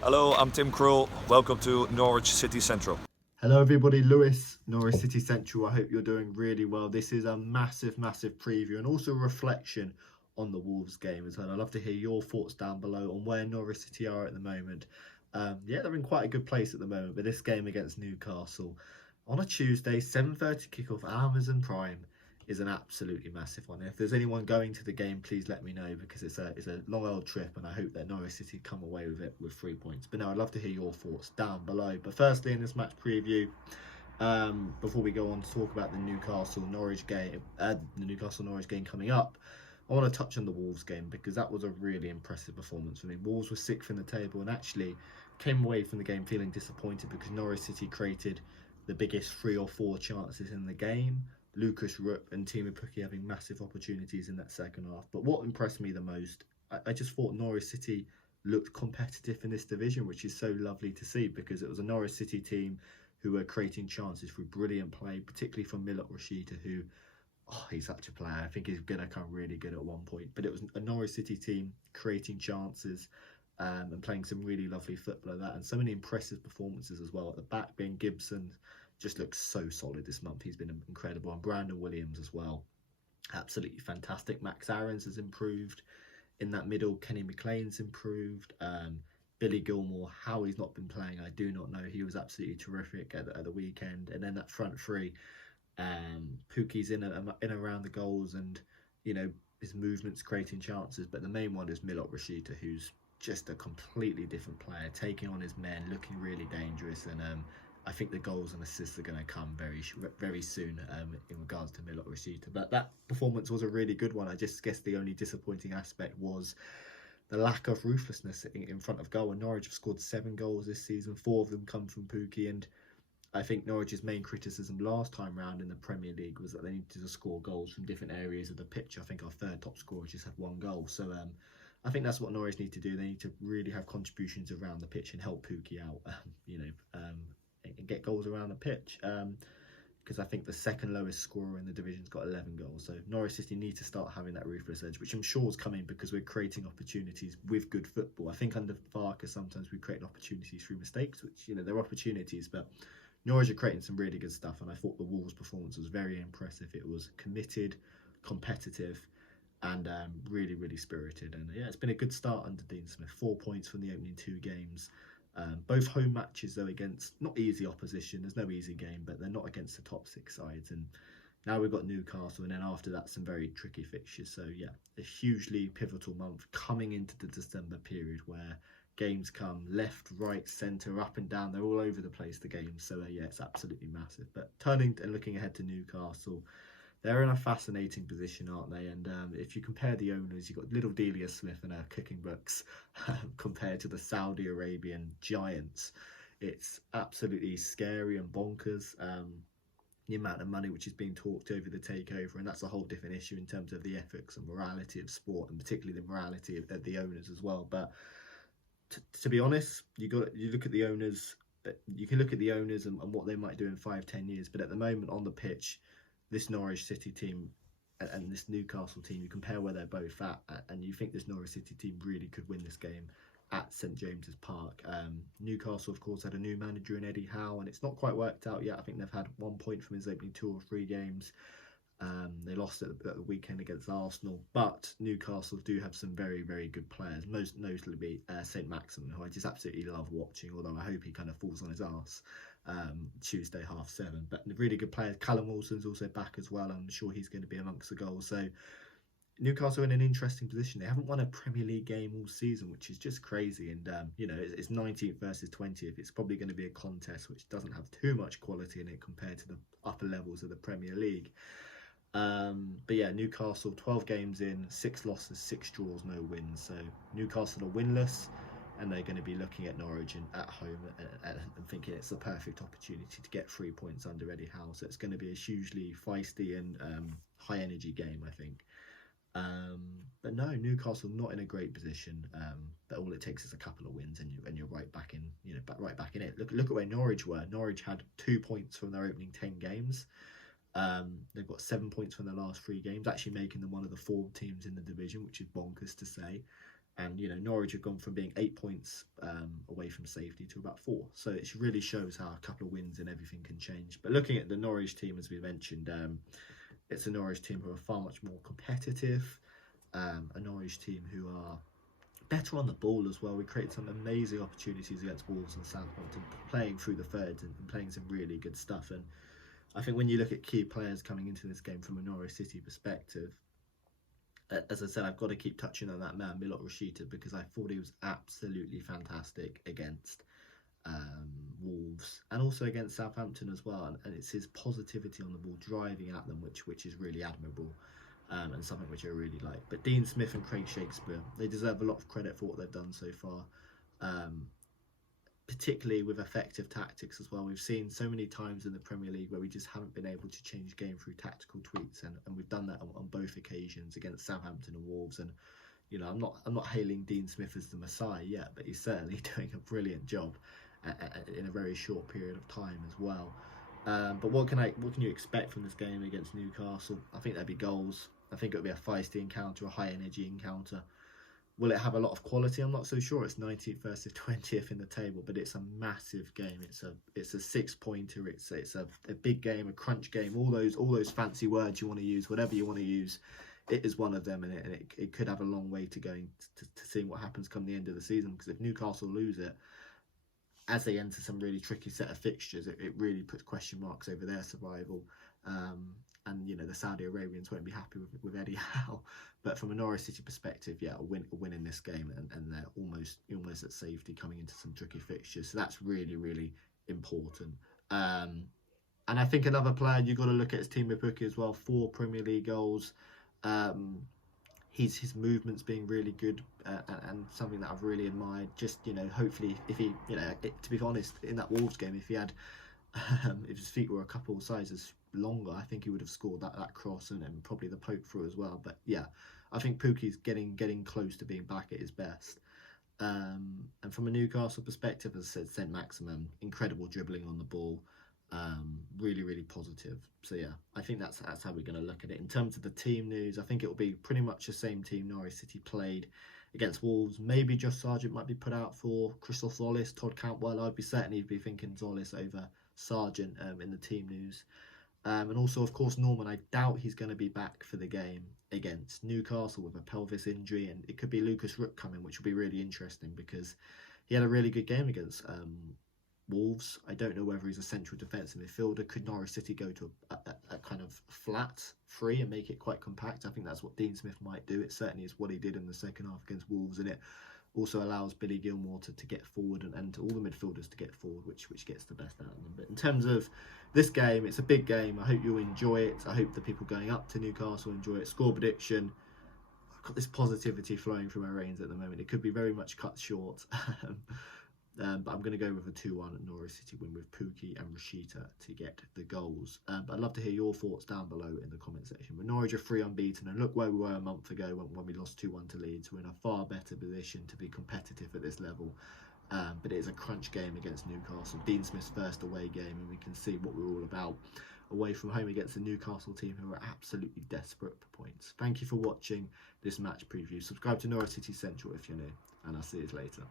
Hello, I'm Tim Krul. Welcome to Norwich City Central. Hello, everybody. Lewis, Norwich City Central. I hope you're doing really well. This is a massive preview and also a reflection on the Wolves game as well. I'd love to hear your thoughts down below on where Norwich City are at the moment. They're in quite a good place at the moment, but this game against Newcastle on a Tuesday, 7:30 kickoff, Amazon Prime, is an absolutely massive one. If there's anyone going to the game, please let me know because it's a long old trip, and I hope that Norwich City come away with it with 3 points. But no, I'd love to hear your thoughts down below. But firstly, in this match preview, before we go on to talk about the Newcastle Norwich game, coming up, I want to touch on the Wolves game because that was a really impressive performance for me. Wolves were sixth in the table and actually came away from the game feeling disappointed because Norwich City created the biggest 3 or 4 chances in the game. Lucas Rupp and Timo Pukki having massive opportunities in that second half. But what impressed me the most, I just thought Norwich City looked competitive in this division, which is so lovely to see because it was a Norwich City team who were creating chances through brilliant play, particularly from Milot Rashica, who, he's such a player. I think he's going to come really good at one point. But it was a Norwich City team creating chances and playing some really lovely football like that. And so many impressive performances as well. At the back, being Gibson just looks so solid this month. He's been incredible. And Brandon Williams as well. Absolutely fantastic. Max Aarons has improved. In that middle, Kenny McLean's improved. Billy Gilmore, how he's not been playing, I do not know. He was absolutely terrific at the weekend. And then that front three, Pukki's in around the goals and, his movement's creating chances. But the main one is Milot Rashica, who's just a completely different player, taking on his men, looking really dangerous. And I think the goals and assists are going to come very soon in regards to Milot Rashica. But that performance was a really good one. I just guess the only disappointing aspect was the lack of ruthlessness in front of goal. And Norwich have scored 7 goals this season. 4 of them come from Pukki. And I think Norwich's main criticism last time round in the Premier League was that they needed to score goals from different areas of the pitch. I think our third top scorer just had 1 goal. So I think that's what Norwich need to do. They need to really have contributions around the pitch and help Pukki out, and get goals around the pitch. Because I think the second lowest scorer in the division's got 11 goals. So Norwich City need to start having that ruthless edge, which I'm sure is coming because we're creating opportunities with good football. I think under Farker, sometimes we create opportunities through mistakes, which, they're opportunities, but Norwich are creating some really good stuff. And I thought the Wolves' performance was very impressive. It was committed, competitive, and really spirited. And yeah, it's been a good start under Dean Smith. 4 points from the opening 2 games. Both home matches, though, against not easy opposition. There's no easy game, but they're not against the top 6 sides. And now we've got Newcastle, and then after that, some very tricky fixtures. So, yeah, a hugely pivotal month coming into the December period where games come left, right, centre, up and down. They're all over the place, the games. So, yeah, it's absolutely massive. But turning and looking ahead to Newcastle, they're in a fascinating position, aren't they? And if you compare the owners, you've got little Delia Smith and her cooking books compared to the Saudi Arabian giants. It's absolutely scary and bonkers. The amount of money which is being talked over the takeover, and that's a whole different issue in terms of the ethics and morality of sport, and particularly the morality of the owners as well. But to be honest, you look at the owners. You can look at the owners and what they might do in 5-10 years, but at the moment on the pitch, this Norwich City team and this Newcastle team, you compare where they're both at, and you think this Norwich City team really could win this game at St James's Park. Newcastle, of course, had a new manager in Eddie Howe, and it's not quite worked out yet. I think they've had 1 point from his opening 2 or 3 games. They lost at the weekend against Arsenal, but Newcastle do have some very good players, most notably St Maximin, who I just absolutely love watching, although I hope he kind of falls on his arse Tuesday 7:30. But really good players. Callum Wilson's also back as well. I'm sure he's going to be amongst the goals. So Newcastle are in an interesting position. They haven't won a Premier League game all season, which is just crazy. And it's 19th versus 20th. It's probably going to be a contest which doesn't have too much quality in it compared to the upper levels of the Premier League. But yeah, Newcastle 12 games in, 6 losses, 6 draws, no wins. So Newcastle are winless, and they're going to be looking at Norwich at home and thinking it's the perfect opportunity to get 3 points under Eddie Howe. So it's going to be a hugely feisty and high energy game, I think. But no, Newcastle not in a great position. But all it takes is a couple of wins, and you're right back in, right back in it. Look at where Norwich were. Norwich had 2 points from their opening 10 games. They've got 7 points from their last 3 games, actually making them one of the 4 teams in the division, which is bonkers to say. And, Norwich have gone from being 8 points away from safety to about 4. So it really shows how a couple of wins and everything can change. But looking at the Norwich team, as we mentioned, it's a Norwich team who are far much more competitive. A Norwich team who are better on the ball as well. We created some amazing opportunities against Wolves and Southampton, playing through the thirds and playing some really good stuff. And I think when you look at key players coming into this game from a Norwich City perspective, as I said, I've got to keep touching on that man, Milot Rashica, because I thought he was absolutely fantastic against Wolves and also against Southampton as well. And it's his positivity on the ball, driving at them, which is really admirable. And something which I really like. But Dean Smith and Craig Shakespeare, they deserve a lot of credit for what they've done so far, particularly with effective tactics as well. We've seen so many times in the Premier League where we just haven't been able to change game through tactical tweaks, and we've done that on both occasions against Southampton and Wolves. And I'm not hailing Dean Smith as the Messiah yet, but he's certainly doing a brilliant job in a very short period of time as well. But what can you expect from this game against Newcastle? I think there'll be goals. I think it'll be a feisty encounter, a high energy encounter. Will it have a lot of quality? I'm not so sure. It's 19th versus 20th in the table, but it's a massive game. It's a 6-pointer. It's a big game, a crunch game. All those fancy words you want to use, whatever you want to use, it is one of them, and it could have a long way to going to seeing what happens come the end of the season. Because if Newcastle lose it, as they enter some really tricky set of fixtures, it really puts question marks over their survival. And the Saudi Arabians won't be happy with Eddie Howe. But from a Norwich City perspective, a win in this game, and they're almost at safety coming into some tricky fixtures. So that's really, really important. And I think another player you've got to look at is Timo Pukki as well. 4 Premier League goals. His movement's being really good, and something that I've really admired. Just hopefully, if he, to be honest, in that Wolves game, if he had, if his feet were a couple of sizes longer, I think he would have scored that cross and probably the poke through as well. But yeah, I think Pukki's getting close to being back at his best. And from a Newcastle perspective, as I said, St. Maximin, incredible dribbling on the ball. Really, really positive. So yeah, I think that's how we're going to look at it. In terms of the team news, I think it will be pretty much the same team Norwich City played against Wolves. Maybe Josh Sargent might be put out for Crystal Zolis, Todd Cantwell. I'd certainly be thinking Zolis over Sargent in the team news. And also, of course, Norman, I doubt he's going to be back for the game against Newcastle with a pelvis injury, and it could be Lucas Rook coming, which will be really interesting because he had a really good game against Wolves. I don't know whether he's a central defensive midfielder. Could Norwich City go to a kind of flat 3 and make it quite compact? I think that's what Dean Smith might do. It certainly is what he did in the second half against Wolves, and it also allows Billy Gilmore to get forward and all the midfielders to get forward, which gets the best out of them. But in terms of this game, it's a big game. I hope you enjoy it. I hope the people going up to Newcastle enjoy it. Score prediction. I've got this positivity flowing through my veins at the moment. It could be very much cut short. But I'm going to go with a 2-1 Norwich City win with Pukki and Rashica to get the goals. But I'd love to hear your thoughts down below in the comment section. But Norwich are 3 unbeaten, and look where we were a month ago when we lost 2-1 to Leeds. We're in a far better position to be competitive at this level. But it is a crunch game against Newcastle. Dean Smith's first away game, and we can see what we're all about away from home against the Newcastle team who are absolutely desperate for points. Thank you for watching this match preview. Subscribe to Norwich City Central if you're new, and I'll see you later.